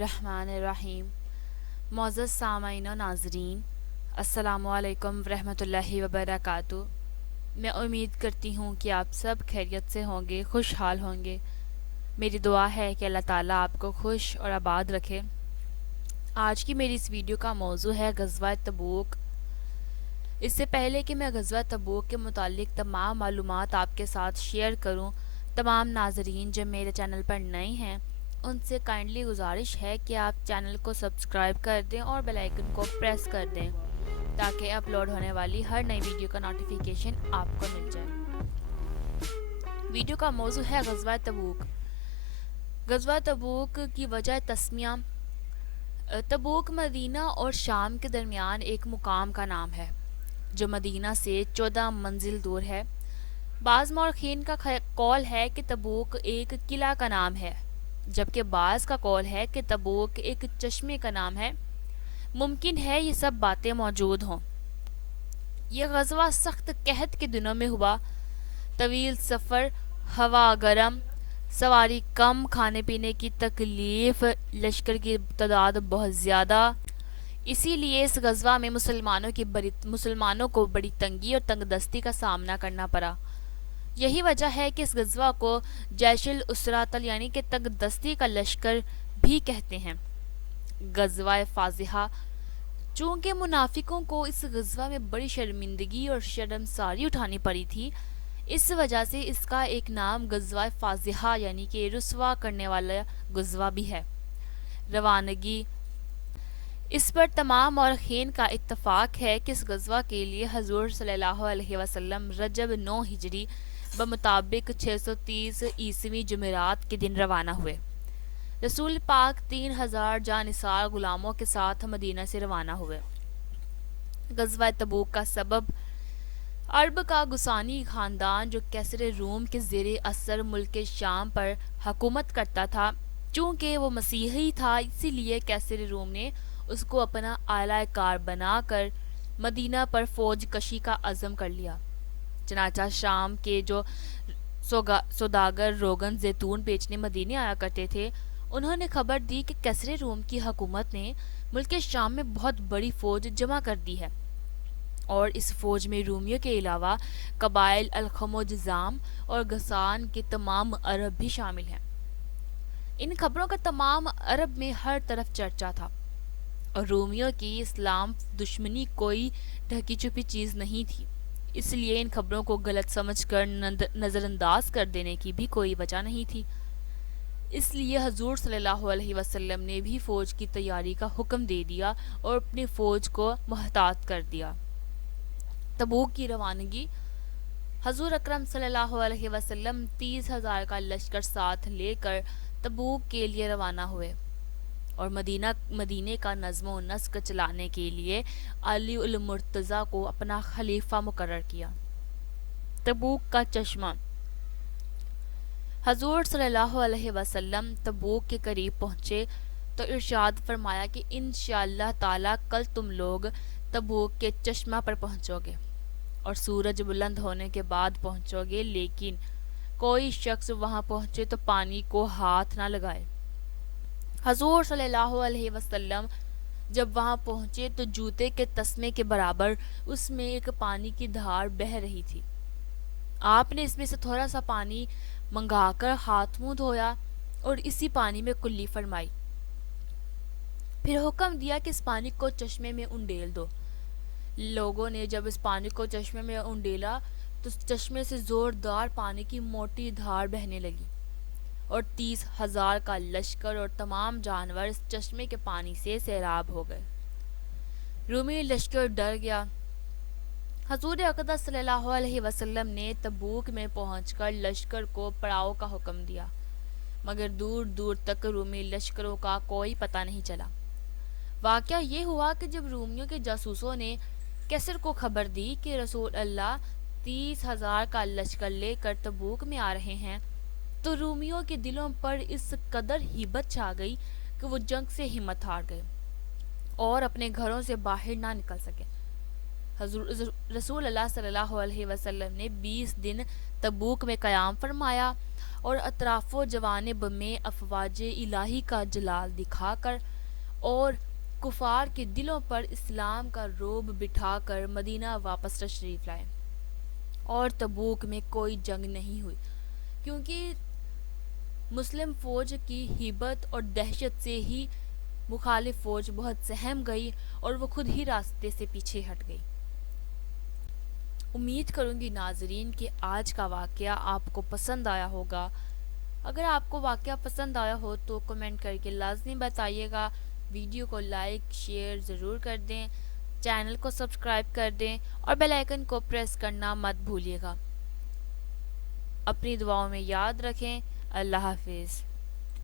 الرحمن الرحیم۔ معزز سامعین و ناظرین، السلام علیکم ورحمۃ اللہ وبرکاتہ۔ میں امید کرتی ہوں کہ آپ سب خیریت سے ہوں گے، خوشحال ہوں گے۔ میری دعا ہے کہ اللہ تعالیٰ آپ کو خوش اور آباد رکھے۔ آج کی میری اس ویڈیو کا موضوع ہے غزوہ تبوک۔ اس سے پہلے کہ میں غزوہ تبوک کے متعلق تمام معلومات آپ کے ساتھ شیئر کروں، تمام ناظرین جو میرے چینل پر نئے ہیں ان سے کائنڈلی گزارش ہے کہ آپ چینل کو سبسکرائب کر دیں اور بیل آئیکن کو پریس کر دیں تاکہ اپلوڈ ہونے والی ہر نئی ویڈیو کا نوٹیفیکیشن آپ کو مل جائے۔ ویڈیو کا موضوع ہے غزوہ تبوک۔ غزوہ تبوک کی وجہ تسمیہ: تبوک مدینہ اور شام کے درمیان ایک مقام کا نام ہے جو مدینہ سے 14 منزل دور ہے۔ بعض مورخین کا قول ہے کہ تبوک ایک قلعہ کا نام ہے، جبکہ بعض کا قول ہے کہ تبوک ایک چشمے کا نام ہے۔ ممکن ہے یہ سب باتیں موجود ہوں۔ یہ غزوہ سخت قحط کے دنوں میں ہوا۔ طویل سفر، ہوا گرم، سواری کم، کھانے پینے کی تکلیف، لشکر کی تعداد بہت زیادہ۔ اسی لیے اس غزوہ میں مسلمانوں کو بڑی تنگی اور تنگ دستی کا سامنا کرنا پڑا۔ یہی وجہ ہے کہ اس غزوہ کو جیش الاسراۃ یعنی کہ تنگ دستی کا لشکر بھی کہتے ہیں۔ غزوہ فاضحہ: چونکہ منافقوں کو اس غزوہ میں بڑی شرمندگی اور شرمساری اٹھانی پڑی تھی، اس وجہ سے اس کا ایک نام غزوہ فاضحہ یعنی کہ رسوا کرنے والا غزوہ بھی ہے۔ روانگی: اس پر تمام مورخین کا اتفاق ہے کہ اس غزوہ کے لیے حضور صلی اللہ علیہ وسلم رجب 9 ہجری بمطابق 630 عیسوی جمعرات کے دن روانہ ہوئے۔ رسول پاک 3000 جانثار غلاموں کے ساتھ مدینہ سے روانہ ہوئے۔ غزوہ تبوک کا سبب: عرب کا غسانی خاندان جو کیسر روم کے زیر اثر ملک شام پر حکومت کرتا تھا، چونکہ وہ مسیحی تھا اسی لیے کیسر روم نے اس کو اپنا اعلی کار بنا کر مدینہ پر فوج کشی کا عزم کر لیا۔ چنانچہ شام کے جو سوداگر روغن زیتون بیچنے مدینے آیا کرتے تھے، انہوں نے خبر دی کہ کیسر روم کی حکومت نے ملک شام میں بہت بڑی فوج جمع کر دی ہے، اور اس فوج میں رومیوں کے علاوہ قبائل الخم و جذام اور غسان کے تمام عرب بھی شامل ہیں۔ ان خبروں کا تمام عرب میں ہر طرف چرچا تھا، اور رومیوں کی اسلام دشمنی کوئی ڈھکی چھپی چیز نہیں تھی، اس لیے ان خبروں کو غلط سمجھ کر نظر انداز کر دینے کی بھی کوئی وجہ نہیں تھی۔ اس لیے حضور صلی اللہ علیہ وسلم نے بھی فوج کی تیاری کا حکم دے دیا اور اپنی فوج کو محتاط کر دیا۔ تبوک کی روانگی: حضور اکرم صلی اللہ علیہ وسلم 30,000 کا لشکر ساتھ لے کر تبوک کے لیے روانہ ہوئے اور مدینے کا نظم و نسق چلانے کے لیے علی المرتضیٰ کو اپنا خلیفہ مقرر کیا۔ تبوک کا چشمہ: حضور صلی اللہ علیہ وسلم تبوک کے قریب پہنچے تو ارشاد فرمایا کہ انشاءاللہ تعالی کل تم لوگ تبوک کے چشمہ پر پہنچو گے اور سورج بلند ہونے کے بعد پہنچو گے، لیکن کوئی شخص وہاں پہنچے تو پانی کو ہاتھ نہ لگائے۔ حضور صلی اللہ علیہ وسلم جب وہاں پہنچے تو جوتے کے تسمے کے برابر اس میں ایک پانی کی دھار بہہ رہی تھی۔ آپ نے اس میں سے تھوڑا سا پانی منگا کر ہاتھ منہ دھویا اور اسی پانی میں کلی فرمائی، پھر حکم دیا کہ اس پانی کو چشمے میں انڈیل دو۔ لوگوں نے جب اس پانی کو چشمے میں انڈیلا تو چشمے سے زوردار پانی کی موٹی دھار بہنے لگی اور 30,000 کا لشکر اور تمام جانور اس چشمے کے پانی سے سیراب ہو گئے۔ رومی لشکر ڈر گیا۔ حضور اقدس صلی اللہ علیہ وسلم نے تبوک میں پہنچ کر لشکر کو پڑاؤ کا حکم دیا، مگر دور دور تک رومی لشکروں کا کوئی پتہ نہیں چلا۔ واقعہ یہ ہوا کہ جب رومیوں کے جاسوسوں نے کیسر کو خبر دی کہ رسول اللہ 30,000 کا لشکر لے کر تبوک میں آ رہے ہیں، تو رومیوں کے دلوں پر اس قدر ہیبت چھا گئی کہ وہ جنگ سے ہمت ہار گئے اور اپنے گھروں سے باہر نہ نکل سکے۔ رسول اللہ صلی اللہ علیہ وسلم نے 20 دن تبوک میں قیام فرمایا اور اطراف و جوانب میں افواج الہی کا جلال دکھا کر اور کفار کے دلوں پر اسلام کا رعب بٹھا کر مدینہ واپس تشریف لائے، اور تبوک میں کوئی جنگ نہیں ہوئی کیونکہ مسلم فوج کی ہیبت اور دہشت سے ہی مخالف فوج بہت سہم گئی اور وہ خود ہی راستے سے پیچھے ہٹ گئی۔ امید کروں گی ناظرین کہ آج کا واقعہ آپ کو پسند آیا ہوگا۔ اگر آپ کو واقعہ پسند آیا ہو تو کمنٹ کر کے لازمی بتائیے گا، ویڈیو کو لائک شیئر ضرور کر دیں، چینل کو سبسکرائب کر دیں اور بیل آئیکن کو پریس کرنا مت بھولیے گا۔ اپنی دعاؤں میں یاد رکھیں۔ اللہ حافظ۔